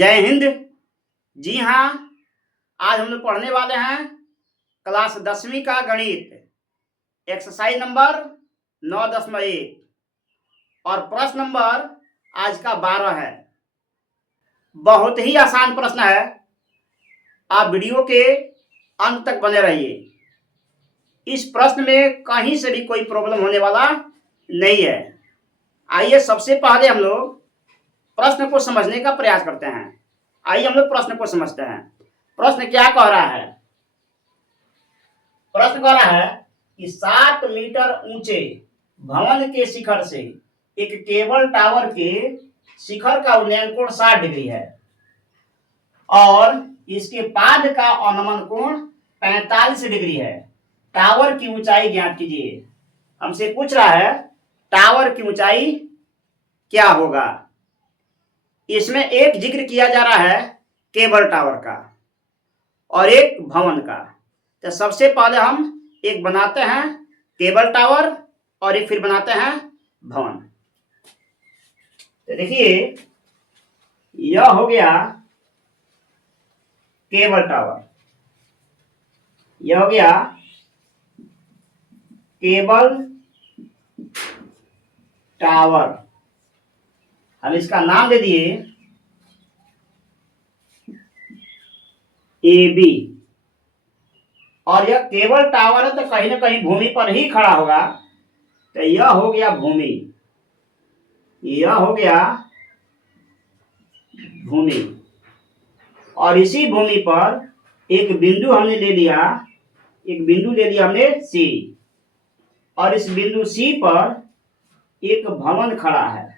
जय हिंद। जी हाँ, आज हम लोग पढ़ने वाले हैं क्लास 10वीं का गणित, एक्सरसाइज नंबर 9.1 और प्रश्न नंबर आज का 12 है। बहुत ही आसान प्रश्न है, आप वीडियो के अंत तक बने रहिए। इस प्रश्न में कहीं से भी कोई प्रॉब्लम होने वाला नहीं है। आइए सबसे पहले हम लोग प्रश्न को समझने का प्रयास करते हैं। आइए हम लोग प्रश्न को समझते हैं। प्रश्न क्या कह रहा है? प्रश्न कह रहा है कि 7 मीटर ऊंचे भवन के शिखर से एक केबल टावर के शिखर का उन्नयन कोण 60 डिग्री है और इसके पाद का अवनमन कोण 45 डिग्री है। टावर की ऊंचाई ज्ञात कीजिए। हमसे पूछ रहा है टावर की ऊंचाई क्या होगा। इसमें एक जिक्र किया जा रहा है केबल टावर का और एक भवन का। तो सबसे पहले हम एक बनाते हैं केबल टावर और एक फिर बनाते हैं भवन। तो देखिए, यह हो गया केबल टावर, यह हो गया केबल टावर। हम इसका नाम दे दिए AB और यह केबल टावर है तो कहीं ना कहीं भूमि पर ही खड़ा होगा। तो यह हो गया भूमि, यह हो गया भूमि और इसी भूमि पर एक बिंदु हमने ले लिया, एक बिंदु ले लिया हमने C और इस बिंदु C पर एक भवन खड़ा है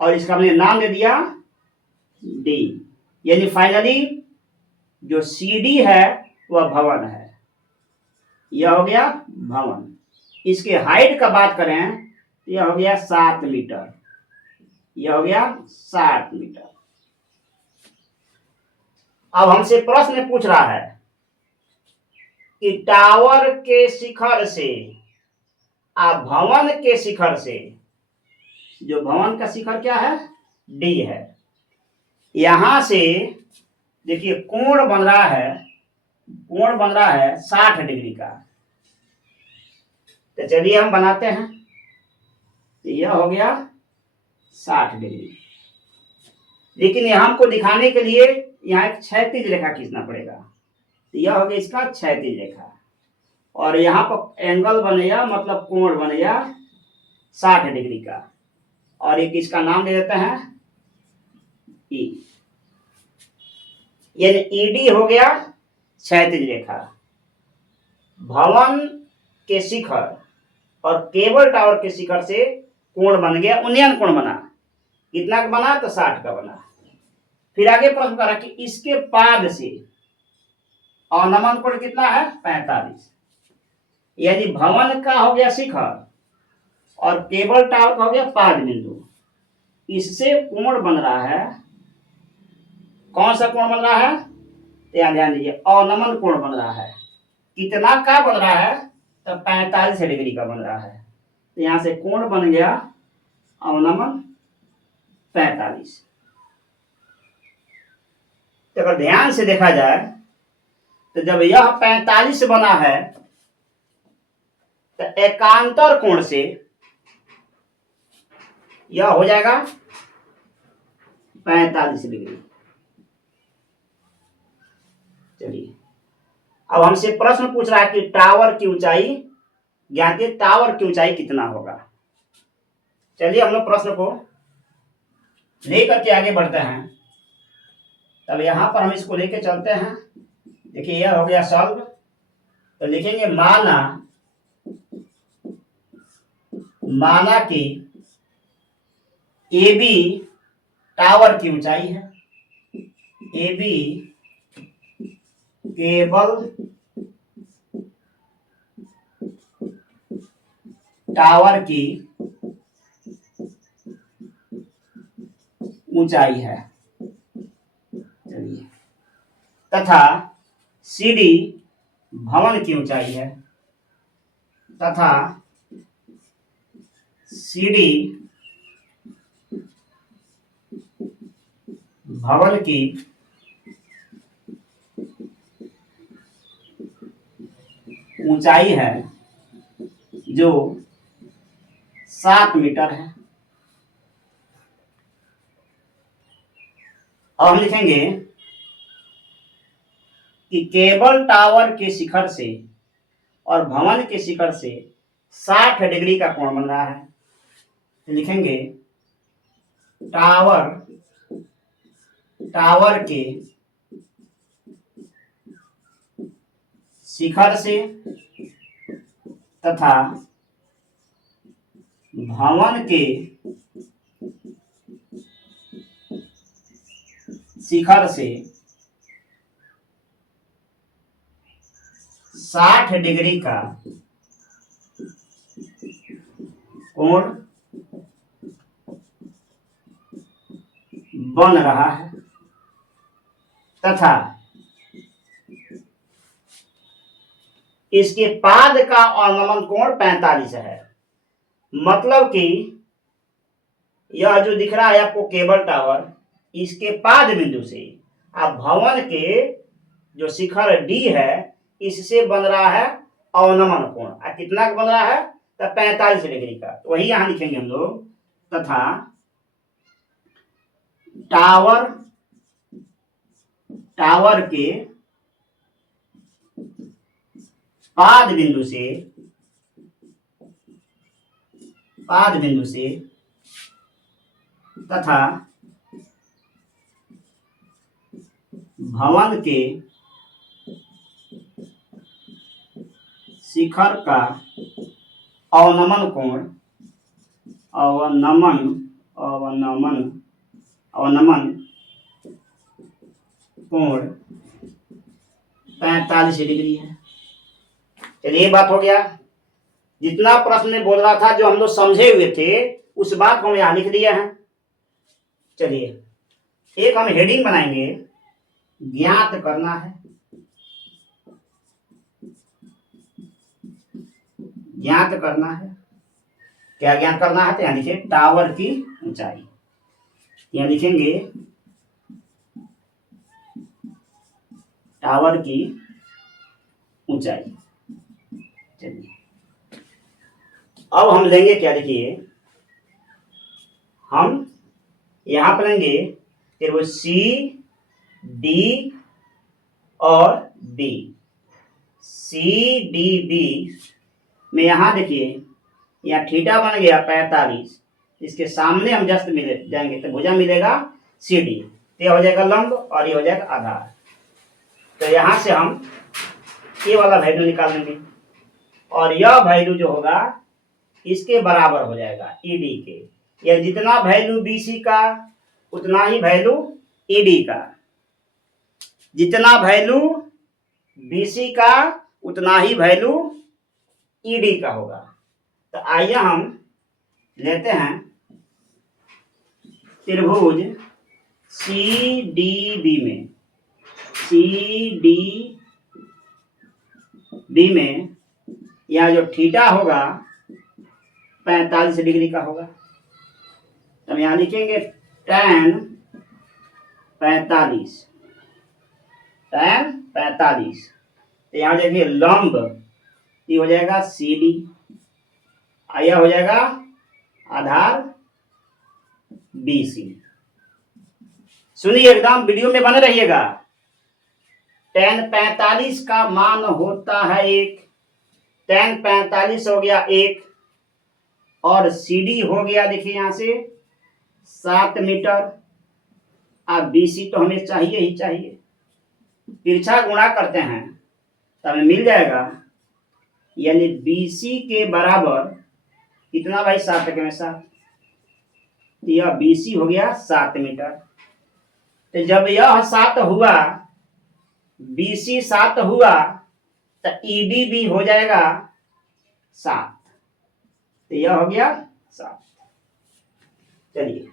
और इसका हमने नाम दे दिया D। यानी फाइनली जो CD है वह भवन है। यह हो गया भवन। इसके हाइट का बात करें तो यह हो गया 7 मीटर, यह हो गया 7 मीटर। अब हमसे प्रश्न पूछ रहा है कि टावर के शिखर से भवन के शिखर से, जो भवन का शिखर क्या है D है, यहां से देखिए कोण बन रहा है, कोण बन रहा है 60 डिग्री का। तो चलिए हम बनाते हैं। तो यह हो गया 60 डिग्री, लेकिन यहां हमको दिखाने के लिए यहाँ एक क्षैतिज रेखा खींचना पड़ेगा। तो यह हो गया इसका क्षैतिज रेखा और यहाँ पर एंगल बनेगा, मतलब कोण बनेगा 60 डिग्री का और एक इसका नाम दे देते हैं E। यानी ED हो गया क्षैतिज रेखा। भवन के शिखर और केबल टावर के शिखर से कोण बन गया, उन्नयन कोण बना। कितना का बना? तो 60 का बना। फिर आगे प्रश्न करा कि इसके पाद से अवनमन कोण कितना है? 45। यानी भवन का हो गया शिखर और केबल टावर का हो गया पाद बिंदु। इससे कोण बन रहा है, कौन सा कोण बन रहा है? ध्यान दीजिए, अवनमन कोण बन रहा है। कितना का बन रहा है? तो 45 डिग्री का बन रहा है। तो यहां से कोण बन गया अवनमन 45। तो अगर ध्यान से देखा जाए तो जब यह 45 बना है तो एकांतर कोण से यह हो जाएगा 45 डिग्री। चलिए, अब हमसे प्रश्न पूछ रहा है कि टावर की ऊंचाई ज्ञात कीजिए, टावर की ऊंचाई कितना होगा। चलिए हम लोग प्रश्न को लेकर के आगे बढ़ते हैं। तब यहां पर हम इसको लेके चलते हैं। देखिए यह हो गया सॉल्व। तो लिखेंगे माना कि AB टावर की ऊंचाई है, AB केबल टावर की ऊंचाई है। चलिए, तथा CD भवन की ऊंचाई है, तथा CD भवन की ऊंचाई है जो 7 मीटर है। अब हम लिखेंगे कि केबल टावर के शिखर से और भवन के शिखर से 60 डिग्री का कोण बन रहा है। लिखेंगे टावर के शिखर से तथा भवन के शिखर से 60 डिग्री का कोण बन रहा है तथा इसके पाद का अवनमन कोण 45 है। मतलब कि यह जो दिख रहा है आपको केबल टावर, इसके पाद बिंदु से आप भवन के जो शिखर डी है इससे बन रहा है अवनमन कोण। कितना का बन रहा है? तो 45 डिग्री का। तो वही यहां लिखेंगे हम लोग, तथा टावर के पाद बिंदु से तथा भवन के शिखर का अवनमन कोण 45 डिग्री है। चलिए, ये बात हो गया। जितना प्रश्न में बोल रहा था, जो हम लोग समझे हुए थे, उस बात को हम यहां लिख दिया है। चलिए, एक हम हेडिंग बनाएंगे, ज्ञात करना है। ज्ञात करना है, क्या ज्ञात करना है? तो यहां लिखे टावर की ऊंचाई। यहां लिखेंगे टावर की ऊंचाई। चलिए, अब हम लेंगे क्या? देखिए, हम यहां पर लेंगे फिर वो सी, डी और बी। सी, डी, बी में यहां देखिए, यहाँ थीटा बन गया 45। इसके सामने हम जस्ट मिले जाएंगे तो भुजा मिलेगा सी डी। ये हो जाएगा लंब और ये हो जाएगा आधार। तो यहां से हम ये वाला वैल्यू निकाल लेंगे और यह वैल्यू जो होगा इसके बराबर हो जाएगा ईडी के। यह जितना वैल्यू बीसी का उतना ही वैल्यू ईडी का, जितना वैल्यू बीसी का उतना ही वैल्यू ईडी का होगा। तो आइए हम लेते हैं त्रिभुज सी डी बी में यह जो थीटा होगा 45 डिग्री का होगा। तो हम यहां लिखेंगे tan 45। तो यहां देखिए लंब ये हो जाएगा सी डी, यह हो जाएगा आधार बी सी। सुनिए, एकदम वीडियो में बने रहिएगा। tan 45 का मान होता है 1। tan 45 हो गया 1 और सी डी हो गया, देखिए यहां से 7 मीटर। अब बीसी तो हमें चाहिए ही चाहिए। तिरछा गुणा करते हैं तो हमें मिल जाएगा, यानी बीसी के बराबर कितना भाई? 7 के में 7। यह बीसी हो गया 7 मीटर। तो जब यह 7 हुआ, बीसी 7 हुआ, तो ईडी भी हो जाएगा 7। तो यह हो गया 7। चलिए,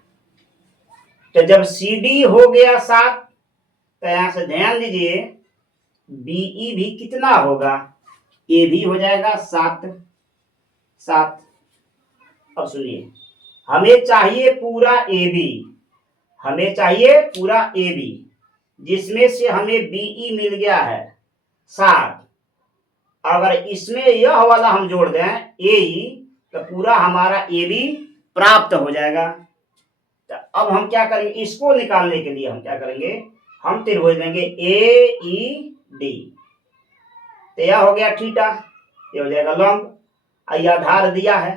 तो जब CD हो गया 7, तो यहां से ध्यान दीजिए BE भी कितना होगा? ए भी हो जाएगा 7। अब सुनिए, हमें चाहिए पूरा AB, हमें चाहिए पूरा ए बी, जिसमें से हमें बीई मिल गया है 7। अगर इसमें यह वाला हम जोड़ दें ए तो पूरा हमारा ए बी प्राप्त हो जाएगा। तो अब हम क्या करेंगे, इसको निकालने के लिए हम क्या करेंगे, हम त्रिभुज लेंगे ए ई डी। तो यह हो गया थीटा, ये हो जाएगा लंब, यह आधार दिया है,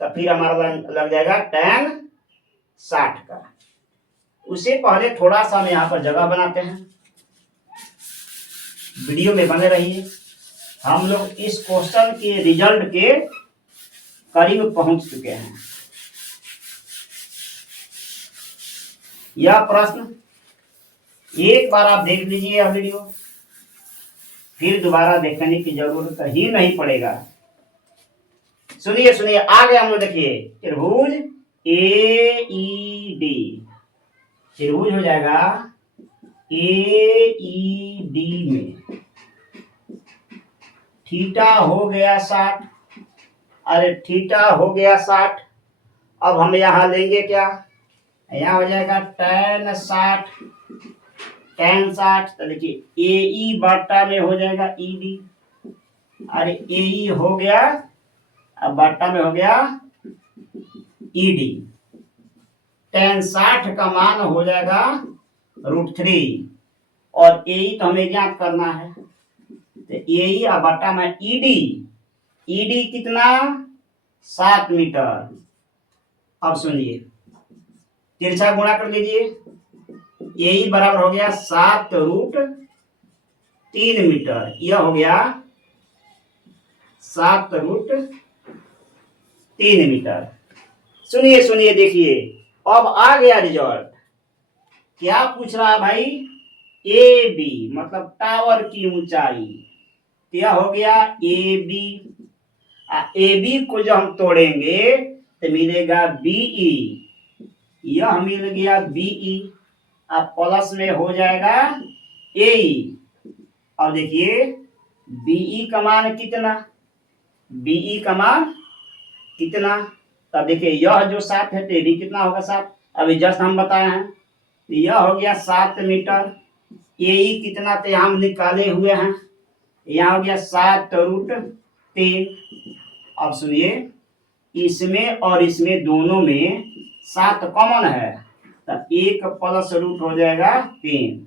तो फिर हमारा लग जाएगा tan 60 का। उससे पहले थोड़ा सा हम यहाँ पर जगह बनाते हैं, वीडियो में बने रहिए। हम लोग इस क्वेश्चन के रिजल्ट के करीब पहुंच चुके हैं। यह प्रश्न एक बार आप देख लीजिए यह वीडियो, फिर दोबारा देखने की जरूरत ही नहीं पड़ेगा। सुनिए सुनिए, आ गया हम लोग, देखिए त्रिभुज ए ई डी, त्रिभुज हो जाएगा ए ई डी में थीटा हो गया 60। अरे थीटा हो गया 60। अब हम यहां लेंगे क्या, यहां हो जाएगा tan 60। तो देखिए ए ई बाटा में हो जाएगा ई डी। अरे ए ई हो गया, अब बाटा में हो गया ई डी। tan 60 का मान हो जाएगा √3, और ए ई तो हमें ज्ञात करना है। तो ए ई अब बाटा में ई डी कितना, 7 मीटर। अब सुनिए, तिरछा गुणा कर लीजिए, यही बराबर हो गया 7√3 मीटर। यह हो गया 7√3 मीटर। सुनिए सुनिए, देखिए अब आ गया रिजल्ट। क्या पूछ रहा है भाई, ए बी मतलब टावर की ऊंचाई। क्या हो गया ए बी, ए बी को जो हम तोड़ेंगे तो मिलेगा बीई, यह मिल गया बीई। अब प्लस में हो जाएगा ए। और देखिए बीई का मान कितना, बीई का मान कितना, तब देखिए यह जो 7 है तो भी कितना होगा 7, अभी जस्ट हम बताए हैं। तो यह हो गया 7 मीटर। ए कितना तो यहाँ हम निकाले हुए हैं, यहाँ हो गया 7√3। अब सुनिए, इसमें और इसमें दोनों में 7 कॉमन है, तो 1 प्लस रूट हो जाएगा 3।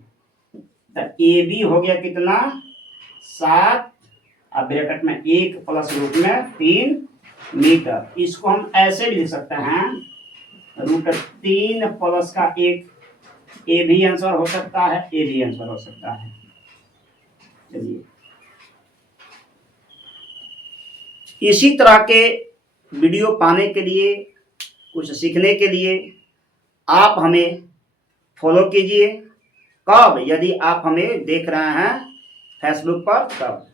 तो ए बी हो गया कितना 7, अब ब्रैकेट में 1 प्लस रूट में 3 मीटर। इसको हम ऐसे भी लिख सकते हैं √3 प्लस का 1। ए भी आंसर हो सकता है, ए भी आंसर हो सकता है। चलिए, इसी तरह के वीडियो पाने के लिए, कुछ सीखने के लिए आप हमें फॉलो कीजिए। कब, यदि आप हमें देख रहे हैं फेसबुक पर तब।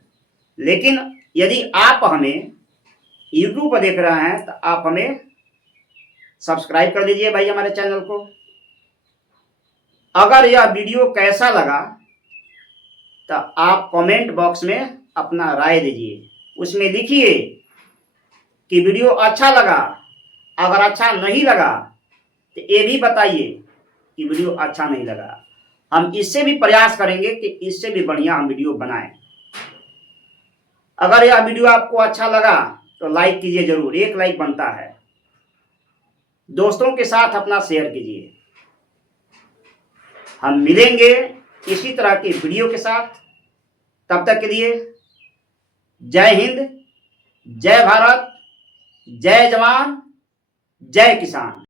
लेकिन यदि आप हमें यूट्यूब पर देख रहे हैं तो आप हमें सब्सक्राइब कर दीजिए भाई हमारे चैनल को। अगर यह वीडियो कैसा लगा तो आप कमेंट बॉक्स में अपना राय दीजिए, उसमें लिखिए कि वीडियो अच्छा लगा। अगर अच्छा नहीं लगा तो ये भी बताइए कि वीडियो अच्छा नहीं लगा। हम इससे भी प्रयास करेंगे कि इससे भी बढ़िया हम वीडियो बनाएं। अगर यह वीडियो आपको अच्छा लगा तो लाइक कीजिए जरूर, 1 लाइक बनता है। दोस्तों के साथ अपना शेयर कीजिए। हम मिलेंगे इसी तरह की वीडियो के साथ। तब तक के लिए जय हिंद, जय भारत, जय जवान, जय किसान।